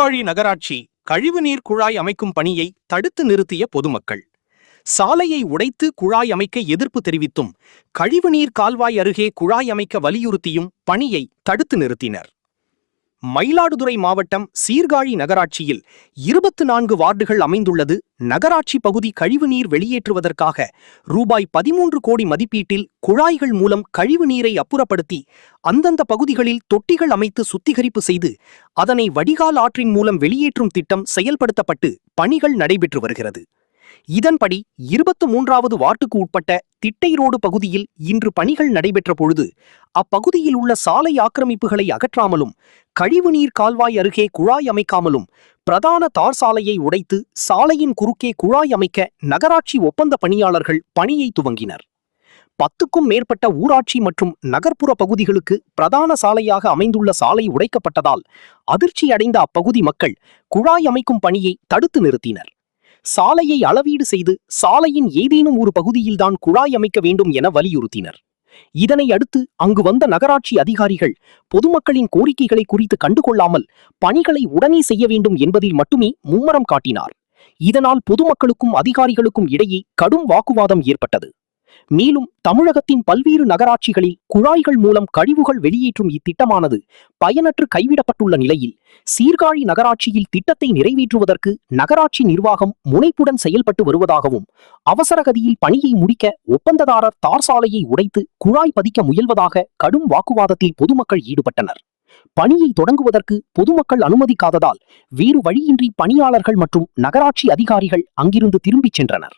சீர்காழி நகராட்சி கழிவுநீர் குழாய் அமைக்கும் பணியை தடுத்து நிறுத்திய பொதுமக்கள். சாலையை உடைத்து குழாய் அமைக்க எதிர்ப்பு தெரிவித்தும் கழிவுநீர் கால்வாய் அருகே குழாய் அமைக்க வலியுறுத்தியும் பணியை தடுத்து நிறுத்தினர். மயிலாடுதுறை மாவட்டம் சீர்காழி நகராட்சியில் 24 வார்டுகள் அமைந்துள்ளது. நகராட்சி பகுதி கழிவுநீர் வெளியேற்றுவதற்காக ரூபாய் 13 கோடி மதிப்பீட்டில் குழாய்கள் மூலம் கழிவுநீரை அப்புறப்படுத்தி அந்தந்த பகுதிகளில் தொட்டிகள் அமைத்து சுத்திகரிப்பு செய்து அதனை வடிகால் ஆற்றின் மூலம் வெளியேற்றும் திட்டம் செயல்படுத்தப்பட்டு பணிகள் நடைபெற்று வருகிறது. இதன்படி 23வது வார்டுக்கு உட்பட்ட திட்டை ரோடு பகுதியில் இன்று பணிகள் நடைபெற்ற பொழுது அப்பகுதியில் உள்ள சாலை ஆக்கிரமிப்புகளை அகற்றாமலும் கழிவுநீர் கால்வாய் அருகே குழாய் அமைக்காமலும் பிரதான தார் சாலையை உடைத்து சாலையின் குறுக்கே குழாய் அமைக்க நகராட்சி ஒப்பந்த பணியாளர்கள் பணியை துவங்கினர். 10க்கும் மேற்பட்ட ஊராட்சி மற்றும் நகர்ப்புற பகுதிகளுக்கு பிரதான சாலையாக அமைந்துள்ள சாலை உடைக்கப்பட்டதால் அதிர்ச்சி அடைந்த அப்பகுதி மக்கள் குழாய் அமைக்கும் பணியை தடுத்து நிறுத்தினர். சாலையை அளவீடு செய்து சாலையின் ஏதேனும் ஒரு பகுதியில்தான் குழாய் அமைக்க வேண்டும் என வலியுறுத்தினர். இதனை அடுத்து அங்கு வந்த நகராட்சி அதிகாரிகள் பொதுமக்களின் கோரிக்கைகளை குறித்து கண்டுகொள்ளாமல் பணிகளை உடனே செய்ய வேண்டும் என்பதில் மட்டுமே மும்முரம் காட்டினார். இதனால் பொதுமக்களுக்கும் அதிகாரிகளுக்கும் இடையே கடும் வாக்குவாதம் ஏற்பட்டது. மேலும் தமிழகத்தின் பல்வேறு நகராட்சிகளில் குழாய்கள் மூலம் கழிவுகள் வெளியேற்றும் இத்திட்டமானது பயனற்று கைவிடப்பட்டுள்ள நிலையில் சீர்காழி நகராட்சியில் திட்டத்தை நிறைவேற்றுவதற்கு நகராட்சி நிர்வாகம் முனைப்புடன் செயல்பட்டு வருவதாகவும் அவசரகதியில் பணியை முடிக்க ஒப்பந்ததாரர் தார் சாலையை உடைத்து குழாய் பதிக்க முயல்வதாக கடும் வாக்குவாதத்தில் பொதுமக்கள் ஈடுபட்டனர். பணியை தொடங்குவதற்கு பொதுமக்கள் அனுமதிக்காததால் வேறு வழியின்றி பணியாளர்கள் மற்றும் நகராட்சி அதிகாரிகள் அங்கிருந்து திரும்பிச் சென்றனர்.